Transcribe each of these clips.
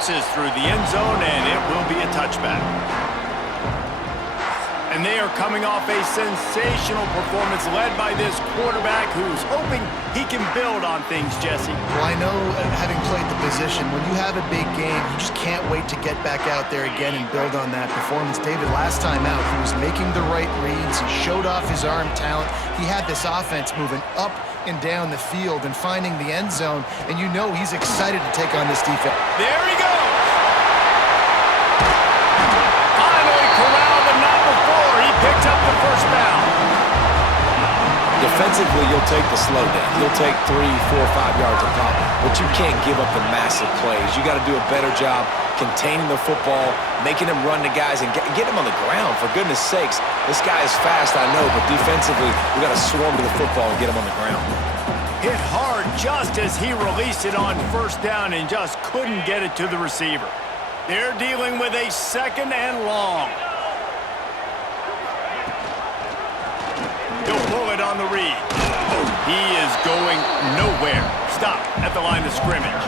bounces through the end zone, and it will be a touchback. And they are coming off a sensational performance led by this quarterback who's hoping he can build on things, Jesse. Well, I know, having played the position, when you have a big game, you just can't wait to get back out there again and build on that performance. David, last time out, he was making the right reads. He showed off his arm talent. He had this offense moving up and down the field and finding the end zone, and you know he's excited to take on this defense. There he goes! Finally corralled him, not before. He picked up the first down. Defensively, you'll take the slow down. You'll take 3, 4, 5 yards of pop, but you can't give up the massive plays. You got to do a better job containing the football, making him run to guys, and get him on the ground. For goodness sakes, this guy is fast, I know, but defensively, we got to swarm to the football and get him on the ground. Hit hard just as he released it on first down and just couldn't get it to the receiver. They're dealing with a 2nd and long. He'll pull it on the read. He is going nowhere. Stop at the line of scrimmage.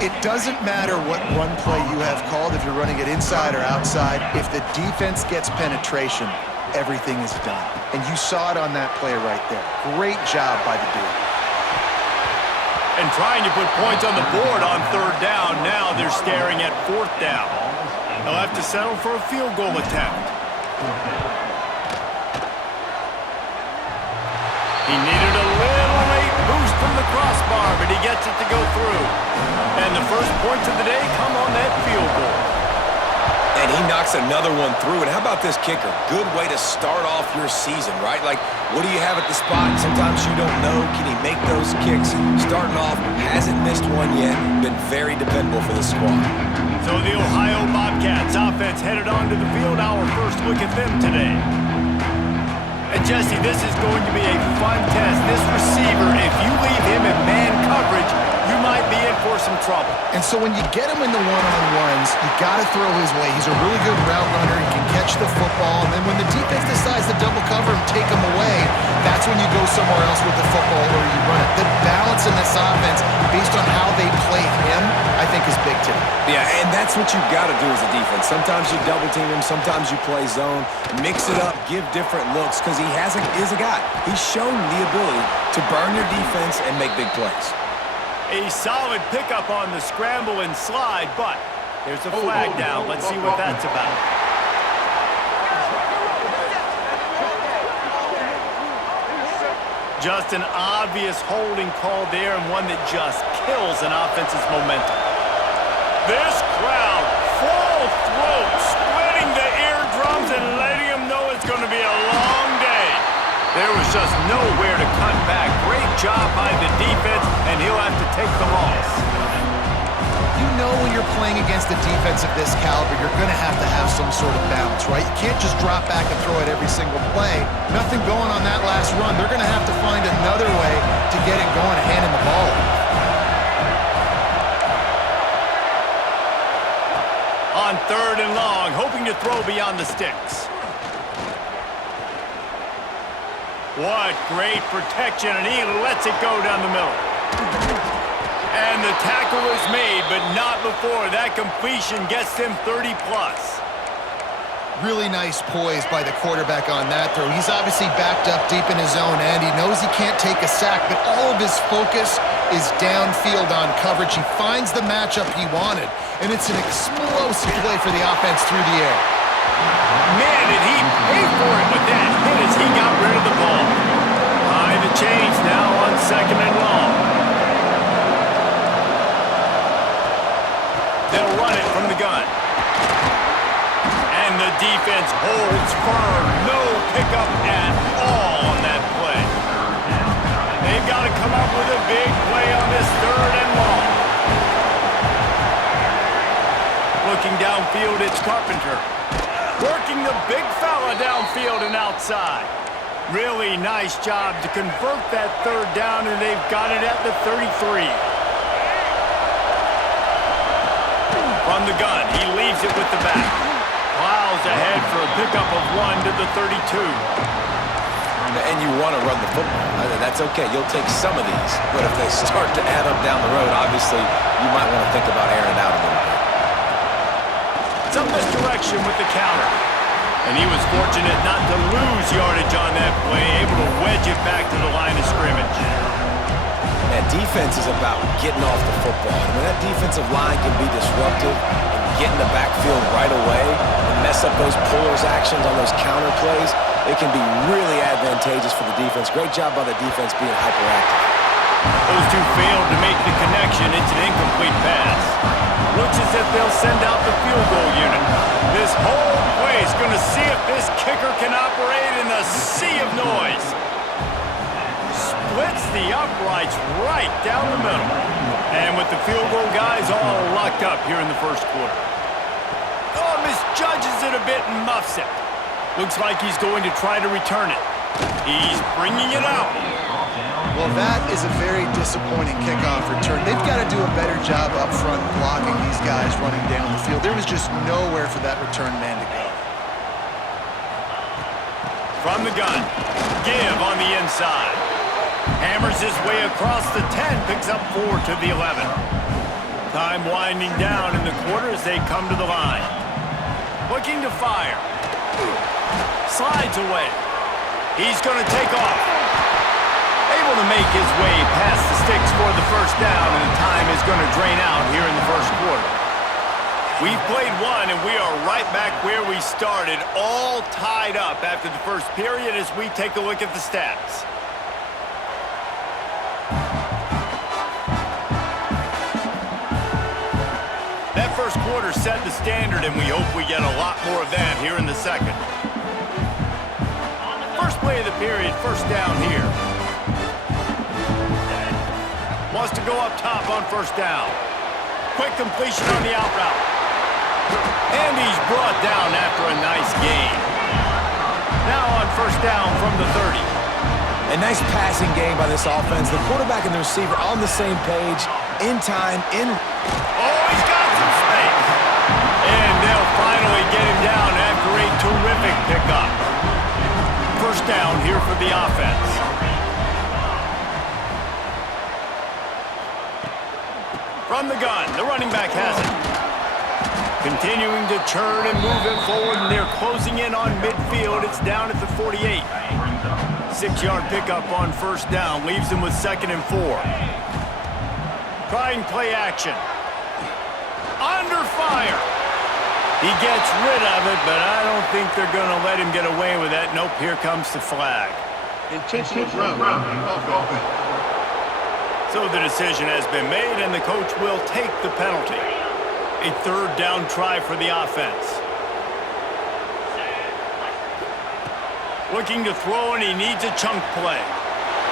It doesn't matter what run play you have called, if you're running it inside or outside. If the defense gets penetration, everything is done. And you saw it on that play right there. Great job by the dude. And trying to put points on the board on 3rd down. Now they're staring at 4th down. They'll have to settle for a field goal attempt. He needed a little late boost from the crossbar, but he gets it to go through. And the first points of the day come on that field goal. And he knocks another one through. And how about this kicker? Good way to start off your season, right? Like, what do you have at the spot? Sometimes you don't know. Can he make those kicks? Starting off, hasn't missed one yet. Been very dependable for the squad. So the Ohio Bobcats offense headed onto the field. Our first look at them today. And Jesse, this is going to be a fun test. This receiver, if you leave him in man coverage, you might be in for some trouble. And so when you get him in the one-on-ones, you got to throw his way. He's a really good route runner. He can catch the football. And then when the defense decides to double cover and take him away, that's when you go somewhere else with the football or you run it. The balance in this offense, based on how they play him, I think is big today. Yeah, and that's what you've got to do as a defense. Sometimes you double team him, sometimes you play zone. Mix it up, give different looks, because he is a guy. He's shown the ability to burn your defense and make big plays. A solid pickup on the scramble and slide, but there's a flag down. Let's see what that's about. Just an obvious holding call there, and one that just kills an offense's momentum. This crowd, full throat, splitting the eardrums and letting them know it's going to be a long day. There was just nowhere to cut back. Great job by the defense, and he'll have to take the loss. You know when you're playing against a defense of this caliber, you're going to have some sort of balance, right? You can't just drop back and throw it every single play. Nothing going on that last run. They're going to have to find another way to get it going and handing the ball off. On 3rd and long, hoping to throw beyond the sticks. What great protection, and he lets it go down the middle. And the tackle is made, but not before that completion gets them 30+. Really nice poise by the quarterback on that throw. He's obviously backed up deep in his own end. He knows he can't take a sack, but all of his focus is downfield on coverage. He finds the matchup he wanted, and it's an explosive play for the offense through the air. Man, did he pay for it with that hit as he got rid of the ball. High the chains now on 2nd and long. They'll run it from the gun. And the defense holds firm. No pickup at all on that play. They've got to come up with a big play on this 3rd and long. Looking downfield, it's Carpenter. Working the big fella downfield and outside. Really nice job to convert that 3rd down, and they've got it at the 33. From the gun, he leaves it with the back. Plows ahead for a pickup of 1 to the 32. And you want to run the football. That's okay. You'll take some of these. But if they start to add up down the road, obviously, you might want to think about airing it out a little bit. Some misdirection with the counter. And he was fortunate not to lose yardage on that play, able to wedge it back to the line of scrimmage. That defense is about getting off the football. And when that defensive line can be disruptive and get in the backfield right away and mess up those pullers actions on those counter plays, it can be really advantageous for the defense. Great job by the defense being hyperactive. Those two failed to make the connection. It's an incomplete pass. Looks as if they'll send out the field goal unit. This whole play is going to see if this kicker can operate in the sea of noise. Splits the uprights right down the middle. And with the field goal guys all locked up here in the first quarter. Oh, misjudges it a bit and muffs it. Looks like he's going to try to return it. He's bringing it out. Well, that is a very disappointing kickoff return. They've got to do a better job up front blocking these guys running down the field. There was just nowhere for that return man to go. From the gun, Give on the inside. Hammers his way across the 10, picks up 4 to the 11. Time winding down in the quarter as they come to the line. Looking to fire. Slides away. He's going to take off. Able to make his way past the sticks for the first down, and the time is going to drain out here in the first quarter. We've played one, and we are right back where we started, all tied up after the first period as we take a look at the stats. That first quarter set the standard, and we hope we get a lot more of that here in the second. First play of the period, first down here. Wants to go up top on first down. Quick completion on the out route. And he's brought down after a nice gain. Now on first down from the 30. A nice passing game by this offense. The quarterback and the receiver on the same page, in time, in... Oh, he's got some space. And they'll finally get him down after a terrific pickup. First down here for the offense. From the gun, the running back has it. Continuing to churn and move it forward, and they're closing in on midfield. It's down at the 48. 6-yard pickup on first down, leaves them with 2nd and 4. Trying play action. Under fire. He gets rid of it, but I don't think they're going to let him get away with that. Nope, here comes the flag. Intentional run. So the decision has been made, and the coach will take the penalty. A 3rd down try for the offense. Looking to throw, and he needs a chunk play.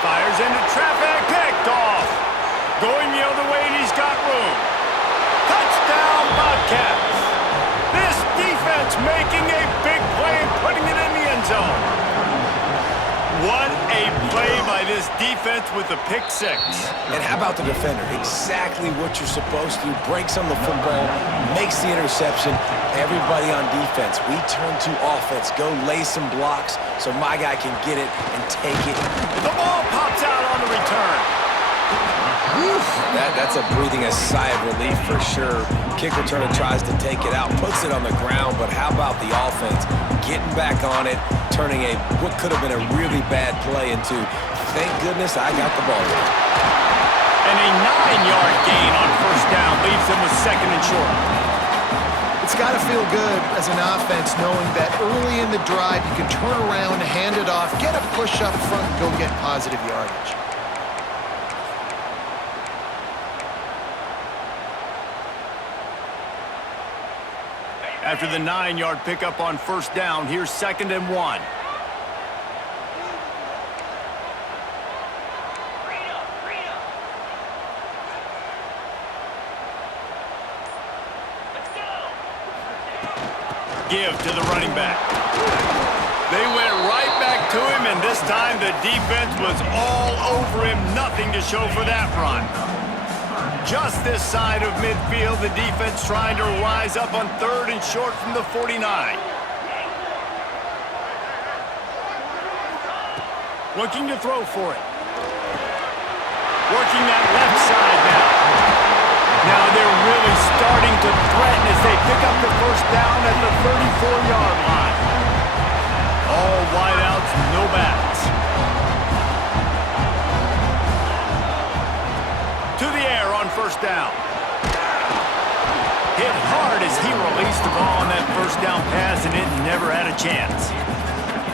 Fires into traffic, picked off. Going the other way, and he's got room. Touchdown, Bobcats. This defense making a big play and putting it in the end zone. What a play by this defense with a pick 6. And how about the defender? Exactly what you're supposed to. Breaks on the football, makes the interception. Everybody on defense, we turn to offense. Go lay some blocks so my guy can get it and take it. The ball pops out on the return. That's a breathing a sigh of relief for sure. Kick returner tries to take it out, puts it on the ground, but how about the offense getting back on it, turning what could have been a really bad play into, thank goodness I got the ball here. And a 9-yard gain on first down leaves them with 2nd and short. It's got to feel good as an offense knowing that early in the drive you can turn around, hand it off, get a push up front, and go get positive yardage. After the 9-yard pickup on first down, here's 2nd and 1. Give to the running back. They went right back to him, and this time the defense was all over him. Nothing to show for that run. Just this side of midfield, the defense trying to rise up on 3rd and short from the 49. Looking to throw for it. Working that left side now. Now they're really starting to threaten as they pick up the first down at the 34-yard line. All wideouts, no backs. To the air on first down. Hit hard as he released the ball on that first down pass, and it never had a chance.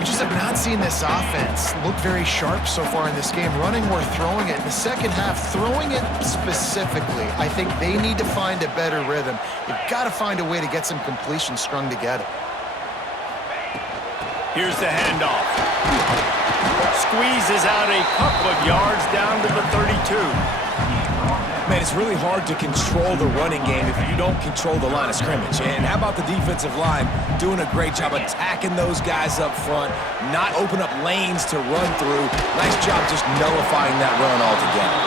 We just have not seen this offense look very sharp so far in this game. Running or throwing it. In the second half, throwing it specifically, I think they need to find a better rhythm. You've got to find a way to get some completions strung together. Here's the handoff. Squeezes out a couple of yards down to the 32. Man, it's really hard to control the running game if you don't control the line of scrimmage. And how about the defensive line doing a great job attacking those guys up front, not open up lanes to run through. Nice job just nullifying that run altogether.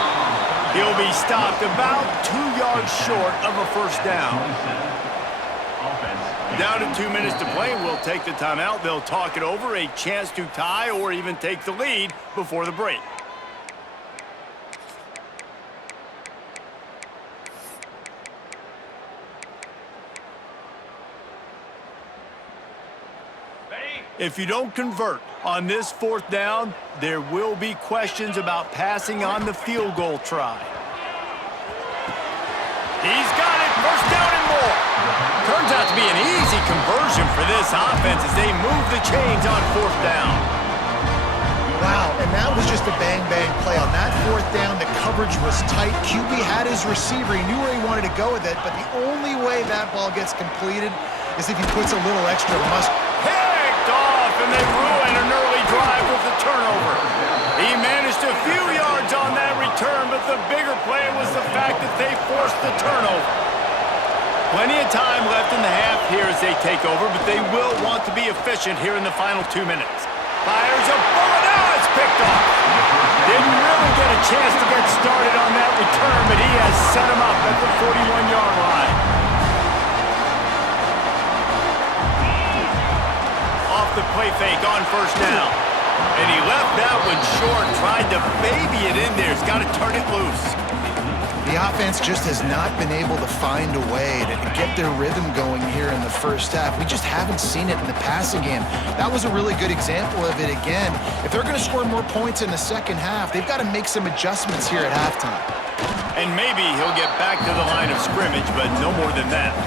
He'll be stopped about 2 yards short of a first down. Down to 2 minutes to play, and we'll take the timeout. They'll talk it over, a chance to tie or even take the lead before the break. If you don't convert on this fourth down, there will be questions about passing on the field goal try. He's got it, first down and more. Turns out to be an easy conversion for this offense as they move the chains on fourth down. Wow, and that was just a bang-bang play. On that fourth down, the coverage was tight. QB had his receiver. He knew where he wanted to go with it, but the only way that ball gets completed is if he puts a little extra mustard. Off, and they ruin an early drive with the turnover. He managed a few yards on that return, but the bigger play was the fact that they forced the turnover. Plenty of time left in the half here as they take over, but they will want to be efficient here in the final 2 minutes. Fires a bullet. Now it's picked off. Didn't really get a chance to get started on that return, but he has set him up at the 41-yard line. The play fake on first down. And he left that one short, tried to baby it in there. He's got to turn it loose. The offense just has not been able to find a way to get their rhythm going here in the first half. We just haven't seen it in the passing game. That was a really good example of it again. If they're going to score more points in the second half, they've got to make some adjustments here at halftime. And maybe he'll get back to the line of scrimmage, but no more than that.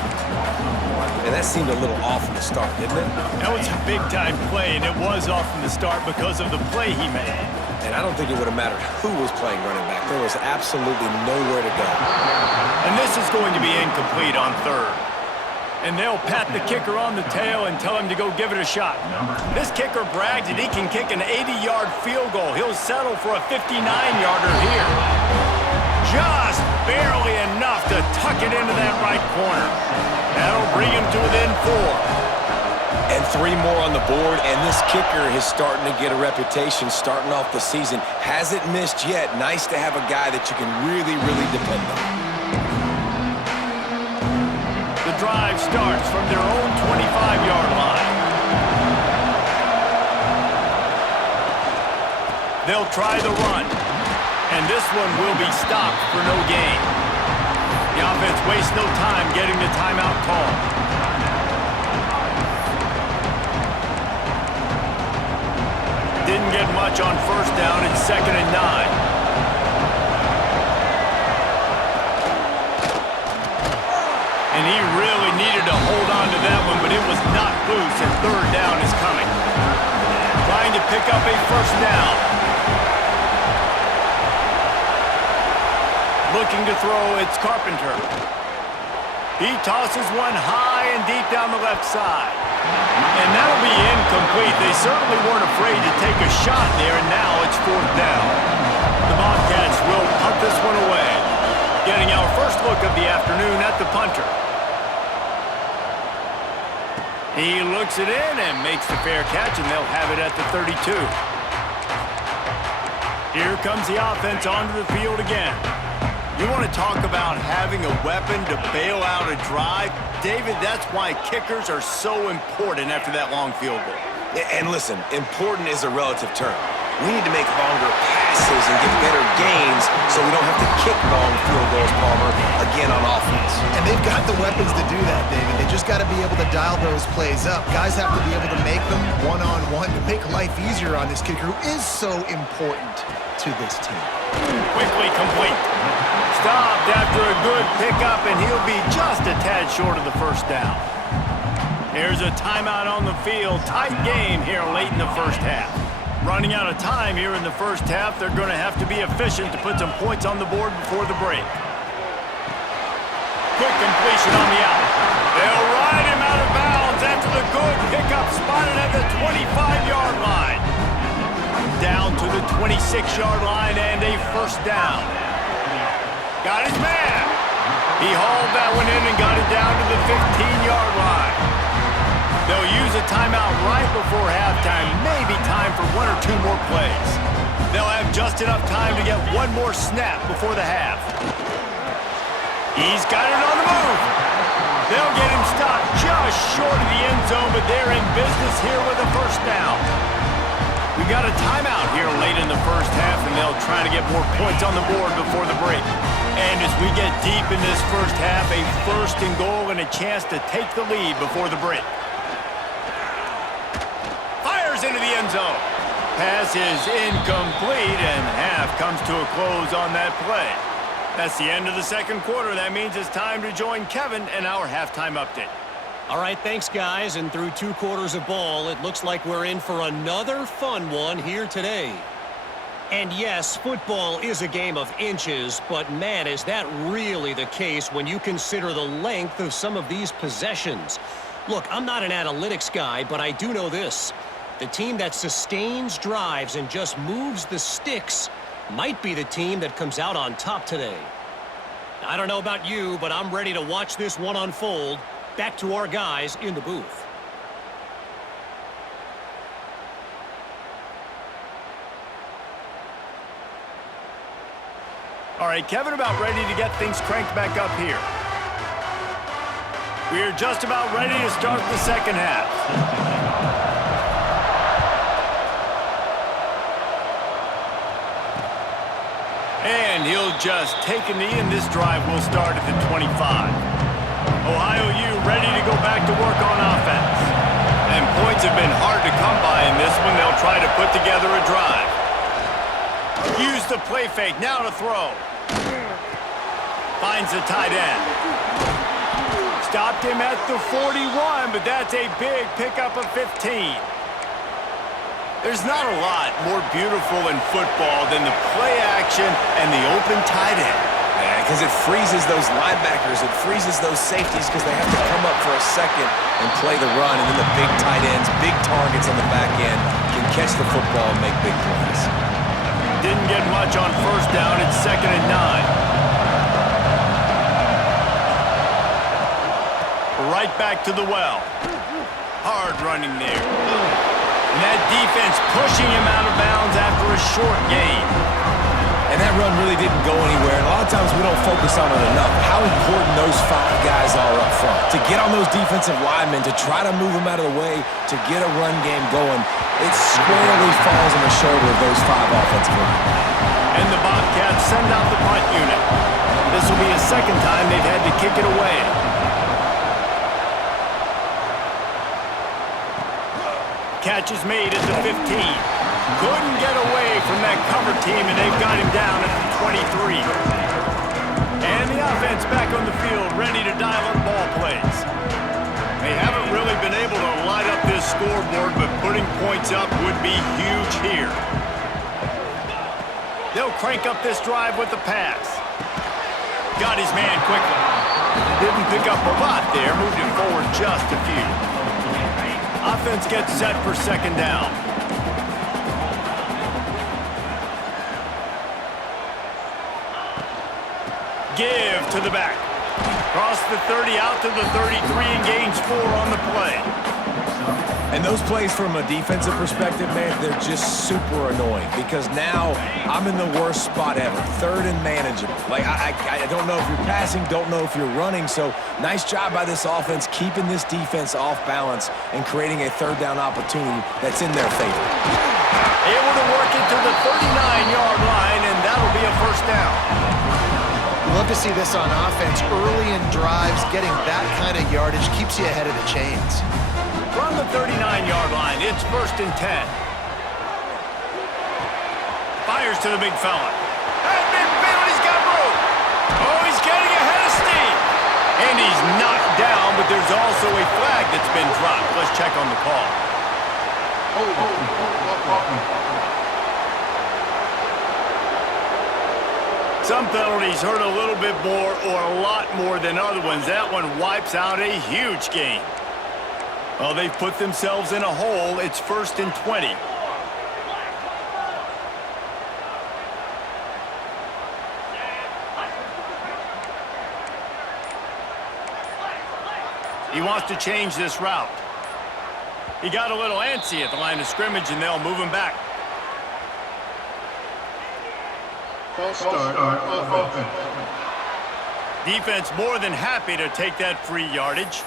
And that seemed a little off from the start, didn't it? That was a big-time play, and it was off from the start because of the play he made. And I don't think it would have mattered who was playing running back. There was absolutely nowhere to go. And this is going to be incomplete on third. And they'll pat the kicker on the tail and tell him to go give it a shot. This kicker brags that he can kick an 80-yard field goal. He'll settle for a 59-yarder here. Just barely enough to tuck it into that right corner. That'll bring him to within 4. And 3 more on the board, and this kicker is starting to get a reputation starting off the season. Hasn't missed yet. Nice to have a guy that you can really, really depend on. The drive starts from their own 25-yard line. They'll try the run, and this one will be stopped for no gain. The offense wastes no time getting the timeout call. Didn't get much on first down and 2nd and 9. And he really needed to hold on to that one, but it was not loose, and 3rd down is coming. Trying to pick up a first down. Looking to throw, it's Carpenter. He tosses one high and deep down the left side. And that'll be incomplete. They certainly weren't afraid to take a shot there, and now it's 4th down. The Bobcats will punt this one away. Getting our first look of the afternoon at the punter. He looks it in and makes the fair catch, and they'll have it at the 32. Here comes the offense onto the field again. You want to talk about having a weapon to bail out a drive? David, that's why kickers are so important after that long field goal. And listen, important is a relative term. We need to make longer passes and get better gains so we don't have to kick long field goals, Palmer, again on offense. And they've got the weapons to do that, David. They just got to be able to dial those plays up. Guys have to be able to make them one-on-one to make life easier on this kicker who is so important to this team. Quickly complete. Stopped after a good pickup, and he'll be just a tad short of the first down. Here's a timeout on the field. Tight game here late in the first half. Running out of time here in the first half, they're going to have to be efficient to put some points on the board before the break. Quick completion on the out. They'll ride him out of bounds after the good pickup spotted at the 25-yard line. Down to the 26-yard line and a first down. Got his man. He hauled that one in and got it down to the 15-yard line. They'll use a timeout right before halftime, maybe time for one or two more plays. They'll have just enough time to get one more snap before the half. He's got it on the move. They'll get him stopped just short of the end zone, but they're in business here with a first down. We got a timeout here late in the first half, and they'll try to get more points on the board before the break. And as we get deep in this first half, a first and goal and a chance to take the lead before the break. Fires into the end zone. Pass is incomplete, and half comes to a close on that play. That's the end of the second quarter. That means it's time to join Kevin in our halftime update. All right, thanks, guys. And through 2 quarters of ball, it looks like we're in for another fun one here today. And yes, football is a game of inches, but man, is that really the case when you consider the length of some of these possessions. Look, I'm not an analytics guy, but I do know this. The team that sustains drives and just moves the sticks might be the team that comes out on top today. I don't know about you, but I'm ready to watch this one unfold. Back to our guys in the booth. All right, Kevin, about ready to get things cranked back up here. We are just about ready to start the second half. And he'll just take a knee, and this drive will start at the 25. Ohio U ready to go back to work on offense. And points have been hard to come by in this one. They'll try to put together a drive. Use the play fake, now to throw. Finds the tight end. Stopped him at the 41, but that's a big pickup of 15. There's not a lot more beautiful in football than the play action and the open tight end. Because it freezes those linebackers, it freezes those safeties because they have to come up for a second and play the run, and then the big tight ends, big targets on the back end can catch the football and make big plays. Didn't get much on first down. It's 2nd and 9. Right back to the well. Hard running there. And that defense pushing him out of bounds after a short gain. And that run really didn't go anywhere. And a lot of times we don't focus on it enough. How important those 5 guys are up front. To get on those defensive linemen, to try to move them out of the way, to get a run game going, it squarely falls on the shoulder of those 5 offensive linemen. And the Bobcats send out the punt unit. This will be a second time they've had to kick it away. Catch is made at the 15. Couldn't get away from that cover team, and they've got him down at the 23. And the offense back on the field, ready to dial up ball plays. They haven't really been able to light up this scoreboard, but putting points up would be huge here. They'll crank up this drive with the pass. Got his man quickly. Didn't pick up a lot there, moved him forward just a few. Offense gets set for 2nd down. Give to the back. Cross the 30 out to the 33 and gains 4 on the play. And those plays from a defensive perspective, man, they're just super annoying because now I'm in the worst spot ever, 3rd and manageable. Like, I don't know if you're passing, don't know if you're running, so nice job by this offense keeping this defense off balance and creating a 3rd down opportunity that's in their favor. Able to work it to the 39-yard line, and that'll be a first down. You love to see this on offense. Early in drives, getting that kind of yardage keeps you ahead of the chains. From the 39-yard line, it's 1st and 10. Fires to the big fella. That midfield, he's got room. Oh, he's getting ahead of steam. And he's knocked down, but there's also a flag that's been dropped. Let's check on the call. Some penalties hurt a little bit more or a lot more than other ones. That one wipes out a huge game. Well, they've put themselves in a hole. It's 1st and 20. He wants to change this route. He got a little antsy at the line of scrimmage, and they'll move him back. False start offense. Defense more than happy to take that free yardage.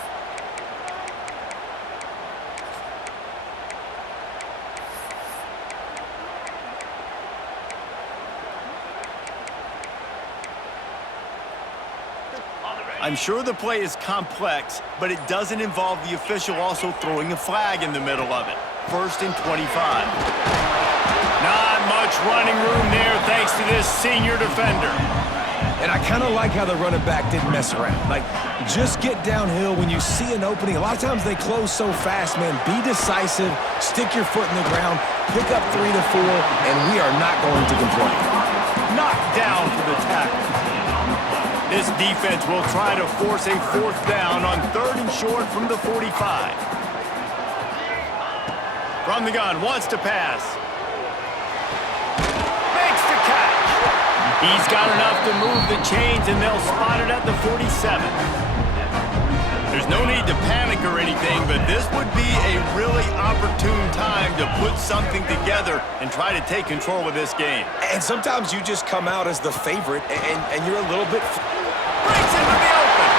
I'm sure the play is complex, but it doesn't involve the official also throwing a flag in the middle of it. 1st and 25. Not much running room there thanks to this senior defender. And I kind of like how the running back didn't mess around. Like, just get downhill when you see an opening. A lot of times they close so fast, man. Be decisive, stick your foot in the ground, pick up 3 to 4, and we are not going to complain. Knocked down for the tackle. This defense will try to force a 4th down on 3rd and short from the 45. From the gun, wants to pass. Makes the catch. He's got enough to move the chains, and they'll spot it at the 47. There's no need to panic or anything, but this would be a really opportune time to put something together and try to take control of this game. And sometimes you just come out as the favorite, and you're a little bit... Breaks into the open.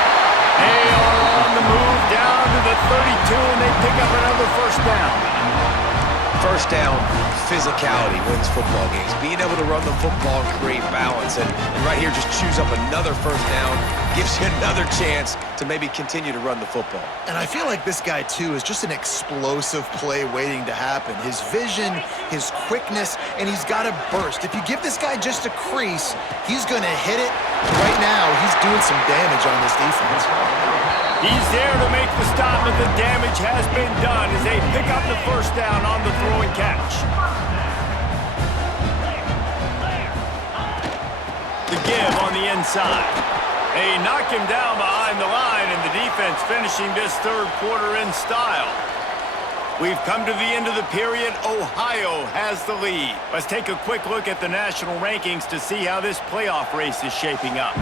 They are on the move down to the 32, and they pick up another 1st down. 1st down, physicality wins football games. Being able to run the football and create balance. And right here, just choose up another 1st down. Gives you another chance to maybe continue to run the football. And I feel like this guy, too, is just an explosive play waiting to happen. His vision, his quickness, and he's got a burst. If you give this guy just a crease, he's going to hit it. Right now, he's doing some damage on this defense. He's there to make the stop, but the damage has been done as they pick up the 1st down on the throw and catch. The give on the inside. They knock him down behind the line, and the defense finishing this 3rd quarter in style. We've come to the end of the period. Ohio has the lead. Let's take a quick look at the national rankings to see how this playoff race is shaping up.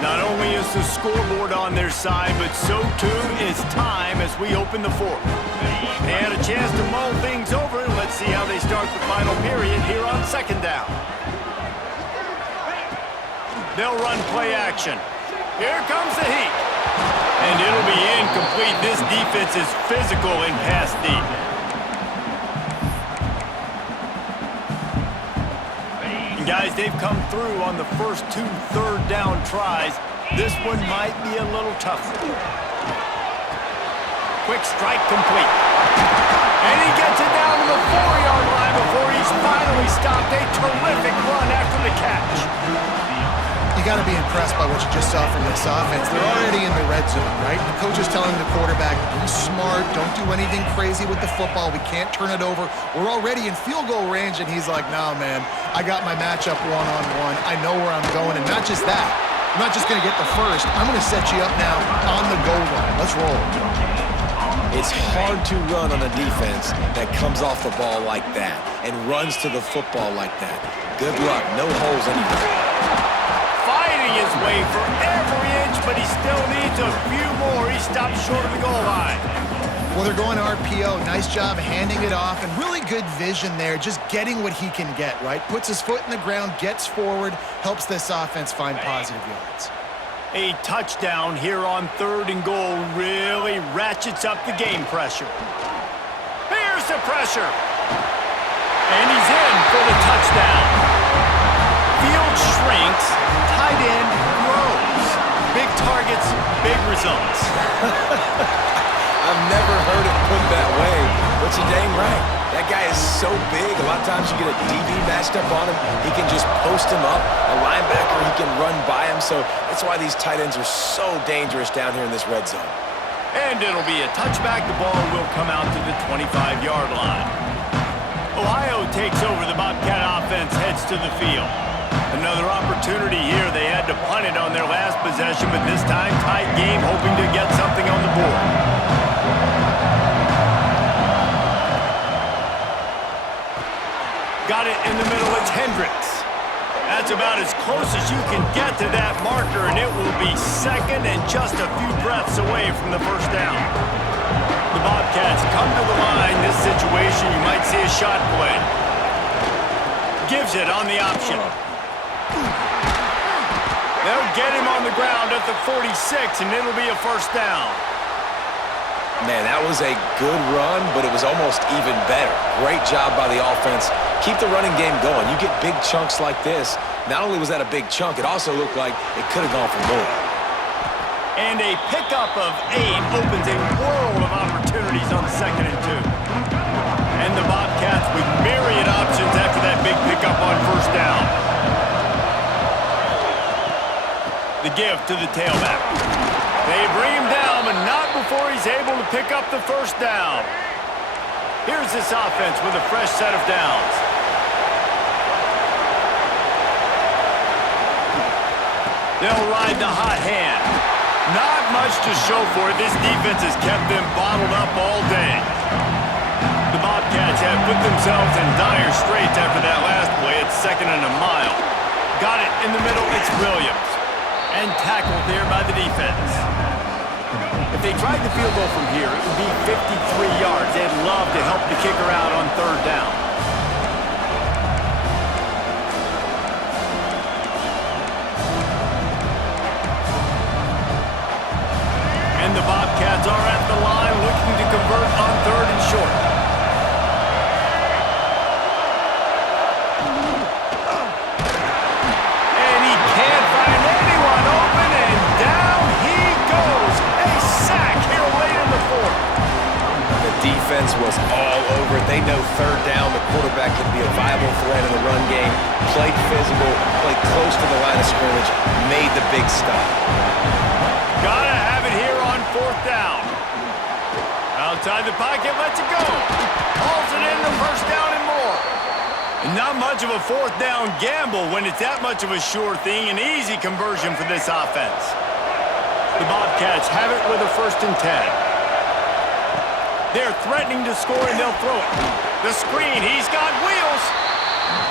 Not only is the scoreboard on their side, but so too is time as we open the 4th. They had a chance to mull things over, and let's see how they start the final period here on 2nd down. They'll run play action. Here comes the heat. And it'll be incomplete. This defense is physical in pass deep. And guys, they've come through on the first 2 3rd down tries. This one might be a little tougher. Quick strike complete. And he gets it down to the 4-yard line before he's finally stopped. A terrific run after the catch. You got to be impressed by what you just saw from this offense. They're already in the red zone, right? The coach is telling the quarterback, be smart, don't do anything crazy with the football. We can't turn it over. We're already in field goal range, and he's like, nah, man, I got my matchup one-on-one. I know where I'm going, and not just that. I'm not just going to get the first. I'm going to set you up now on the goal line. Let's roll. It's hard to run on a defense that comes off the ball like that and runs to the football like that. Good luck. No holes anywhere. Fighting his way for every inch, but he still needs a few more. He stopped short of the goal line. Well, they're going RPO. Nice job handing it off, and really good vision there, just getting what he can get, right? Puts his foot in the ground, gets forward, helps this offense find positive yards. A touchdown here on 3rd and goal really ratchets up the game pressure. Here's the pressure. And he's in for the touchdown. Field shrinks, tight end grows. Big targets, big results. I've never heard it put that way, but you're dang right. That guy is so big. A lot of times you get a DB matched up on him. He can just post him up. A linebacker, he can run by him. So that's why these tight ends are so dangerous down here in this red zone. And it'll be a touchback. The ball will come out to the 25-yard line. Ohio takes over. The Bobcat offense heads to the field. Another opportunity here. They had to punt it on their last possession, but this time tight game, hoping to get something on the board. Got it in the middle. It's Hendricks. That's about as close as you can get to that marker, and it will be second and just a few breaths away from the first down. The Bobcats come to the line. This situation, you might see a shot play. Gives it on the option. They'll get him on the ground at the 46, and it'll be a first down. Man, that was a good run, but it was almost even better. Great job by the offense. Keep the running game going. You get big chunks like this. Not only was that a big chunk, it also looked like it could have gone for more. And a pickup of 8 opens a world of opportunities on 2nd and 2. And the Bobcats with myriad options after that big pickup on first down. The give to the tailback. They bring him down, but not before he's able to pick up the first down. Here's this offense with a fresh set of downs. They'll ride the hot hand. Not much to show for it. This defense has kept them bottled up all day. The Bobcats have put themselves in dire straits after that last play. It's 2nd and a mile. Got it in the middle. It's Williams. And tackled there by the defense. If they tried the field goal from here, it would be 53 yards. They'd love to help the kicker out on 3rd down. And the Bobcats are at the line looking to convert on 3rd and short. And he can't find anyone open, and down he goes. A sack here late in the 4th. The defense was all over it. They know 3rd down, the quarterback can be a viable threat in the run game. Played physical, played close to the line of scrimmage, made the big stop. Gotta have it here on 4th down. Outside the pocket, lets it go. Hauls it in the first down and more. And not much of a 4th down gamble when it's that much of a sure thing. An easy conversion for this offense. The Bobcats have it with a 1st and 10. They're threatening to score, and they'll throw it. The screen, he's got wheels.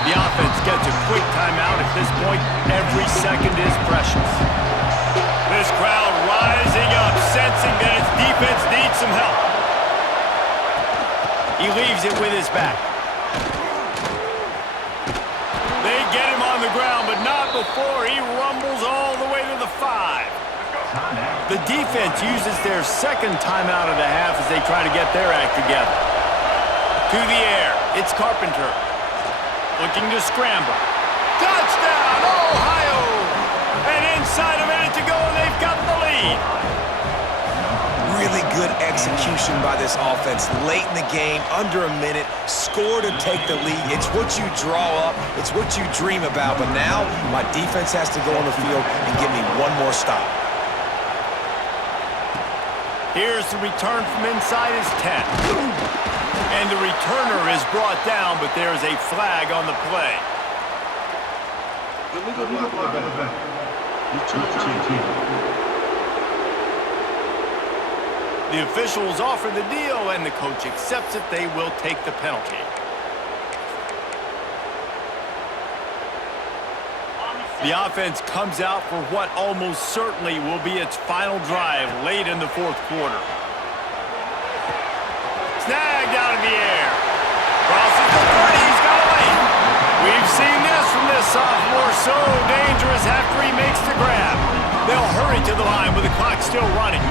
The offense gets a quick timeout at this point. Every second is precious. This crowd rising up, sensing that its defense needs some help. He leaves it with his back. They get him on the ground, but not before he rumbles all the way to the 5. The defense uses their 2nd timeout of the half as they try to get their act together. To the air, it's Carpenter. Looking to scramble. Touchdown, Ohio! And inside a minute to go, and they've got the lead. Really good execution by this offense. Late in the game, under a minute, score to take the lead. It's what you draw up. It's what you dream about. But now, my defense has to go on the field and give me one more stop. Here's the return from inside his 10. And the returner is brought down, but there's a flag on the play. The officials offer the deal, and the coach accepts it. They will take the penalty. The offense comes out for what almost certainly will be its final drive late in the 4th quarter. Snagged out of the air. Crosses the 30. He's got a lane. We've seen this from this sophomore. So dangerous after he makes the grab. They'll hurry to the line with the clock still running.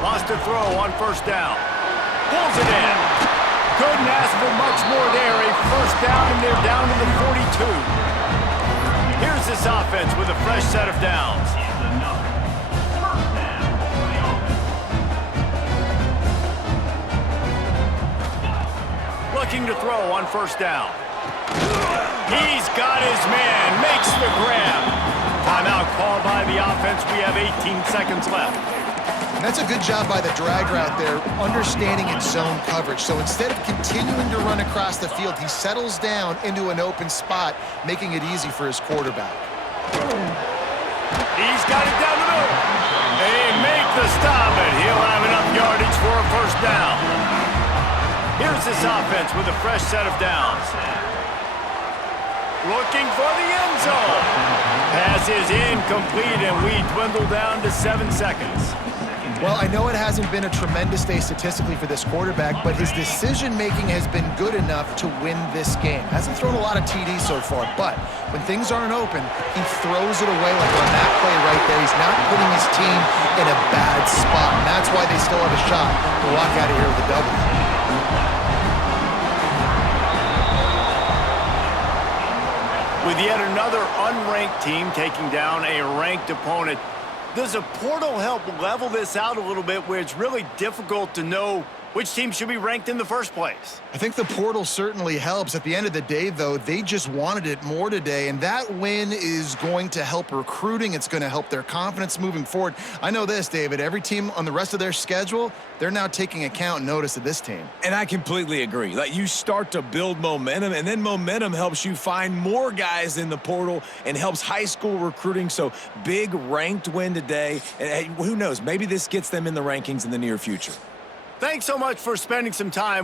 Wants to throw on first down. Pulls it in. Couldn't ask for much more there. A first down, and they're down to the 42. Here's this offense with a fresh set of downs. Looking to throw on first down. He's got his man, makes the grab. Timeout called by the offense. We have 18 seconds left. That's a good job by the drag route there, understanding its zone coverage. So instead of continuing to run across the field, he settles down into an open spot, making it easy for his quarterback. He's got it down the middle. They make the stop, and he'll have enough yardage for a first down. Here's this offense with a fresh set of downs. Looking for the end zone. Pass is incomplete, and we dwindle down to 7 seconds. Well, I know it hasn't been a tremendous day statistically for this quarterback, but his decision-making has been good enough to win this game. Hasn't thrown a lot of TDs so far, but when things aren't open, he throws it away like on that play right there. He's not putting his team in a bad spot, and that's why they still have a shot to walk out of here with a W. With yet another unranked team taking down a ranked opponent, does a portal help level this out a little bit where it's really difficult to know which team should be ranked in the first place? I think the portal certainly helps. At the end of the day, though, they just wanted it more today, and that win is going to help recruiting. It's going to help their confidence moving forward. I know this, David, every team on the rest of their schedule, they're now taking account and notice of this team. And I completely agree. Like, you start to build momentum, and then momentum helps you find more guys in the portal and helps high school recruiting. So big ranked win today, and hey, who knows, maybe this gets them in the rankings in the near future. Thanks so much for spending some time